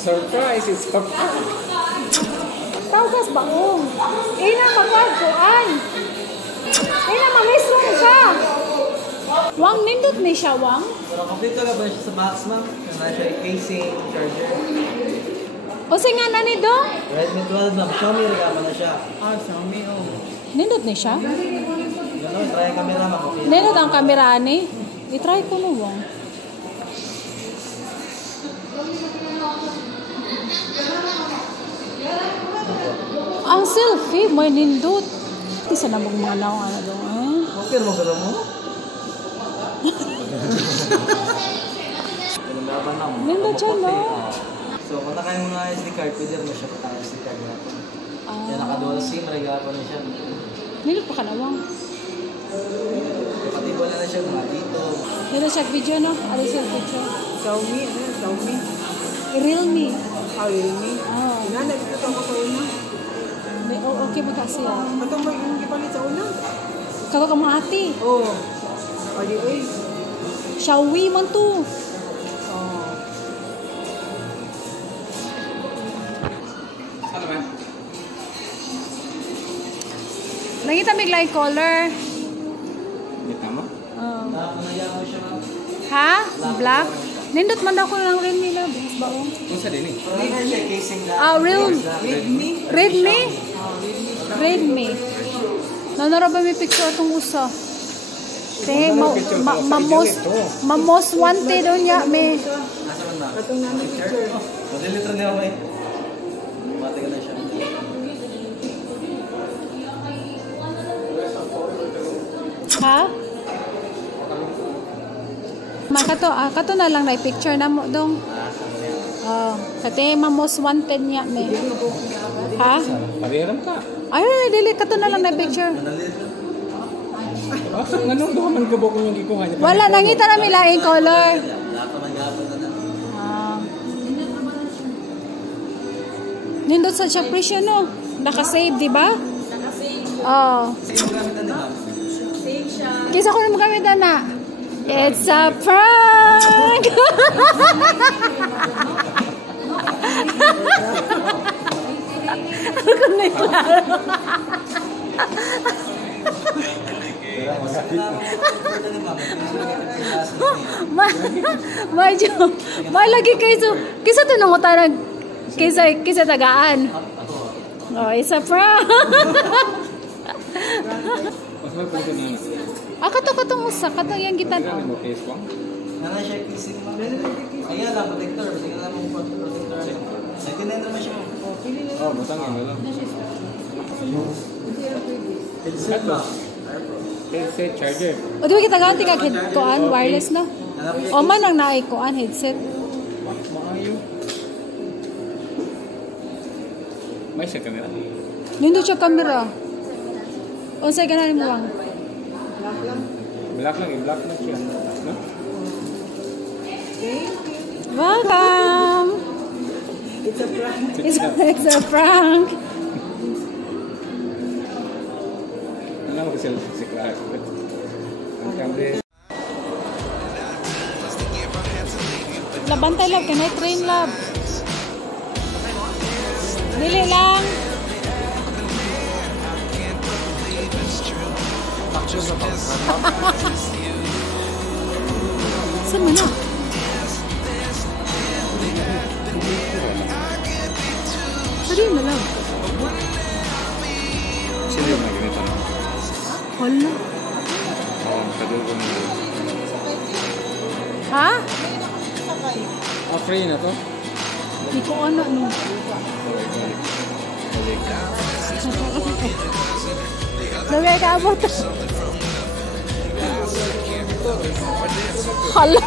Surprise! It's surprise! Tawgas baong. Ina magagkuan. Ina mamisong ka. Wang nindot ni siya, Wang? Pero kompleto ka ba siya sa box, ma'am? Wala siya casing, charger. O nga na ni Dong? Redmi 12, ma'am. Xiaomi, regama na siya. Xiaomi, oh. Nindot ni siya? Gano'n, try ang camera, ma'am. Okay. Nindot ang kamera ni. I-try ko no, Wang. Ang selfie, may nindot. Isa na mong manaw, ano Dong, eh? Okay, mo gano'n mo? Nindot siya, no? So, kung na kayo mga SD card, pwede mo siya patang SD card natin. Yan, naka-dual SIM, regalo na siya. Nindot pa ka na, Wang. Compatible na siya mga dito. Nindot siya video, no? Ano siya video? Xiaomi, Xiaomi. Realme. Realme. Oh. Inanay, ito ako sa una. Okay ba kasi ah? Ito mo yung gipalit sa una? Kago ka mga ate. Oo. Pwede, oy. Xiaomi man to. Oo. Ano ba? Nangita may light color. Hindi tama? Nakakunaya mo siya, ma'am. Ha? Black? Nindot man daw ko ng Redmi na. Baong. Kung sa din eh. Pero siya casing na. Ah, Realme. Redmi? Redmi? Redmi. Nanaro ba may picture itong usa? Te, most wanted doon niya. May... Nasa man na? Katong namin picture. Madilitra niya may. Mati ka na siya. Ha? Kato na lang na picture na mo dong. Oh, kate most wanted niya may. Ha? Pariharam ka. Ay, dili kato na lang na picture. Anong duha man gabok yung gikuha niya? Wala nangita na may laing color. Lahat naman gapon na na. Ah. Nindot sa siya presyo no. Naka-save, di ba? Naka-save. Oh. Same gamit na, ma'am. Save siya. Kisa ko na magamit na. It's a prank! Ako na klaro. May lagi kayo. Kisa tanong mo tanag. Kisa tagaan. Oh, it's a prank! Mas may pwede na. Katong usa. Katong yung gitan. Ano mo case wang? Nanay siya casing, ma'am. Ayan lang, protector. Sige na lang mong protector. 99 naman siya, ma'am. Oh, butang yun lang. Headset, ma'am. Headset, charger. O di ba kita ganti kag kuan wireless na? O man ang naay kuan headset. Maayo. May siya camera. Nindot siya camera. Unsay ganahan mo lang? Black lang, i-black lang siya. No? Welcome. It's a prank. It's a prank. Ano mo kasi si Clark? Ang camera. Labantay lab kanay train lab. Dili lang. Saan mo na? Pwede mo lang. Sino yung mga ganito na? Hala. Kadugo na. Ha? Free na to? Di ko ano no. Lagay ka abot. Hala.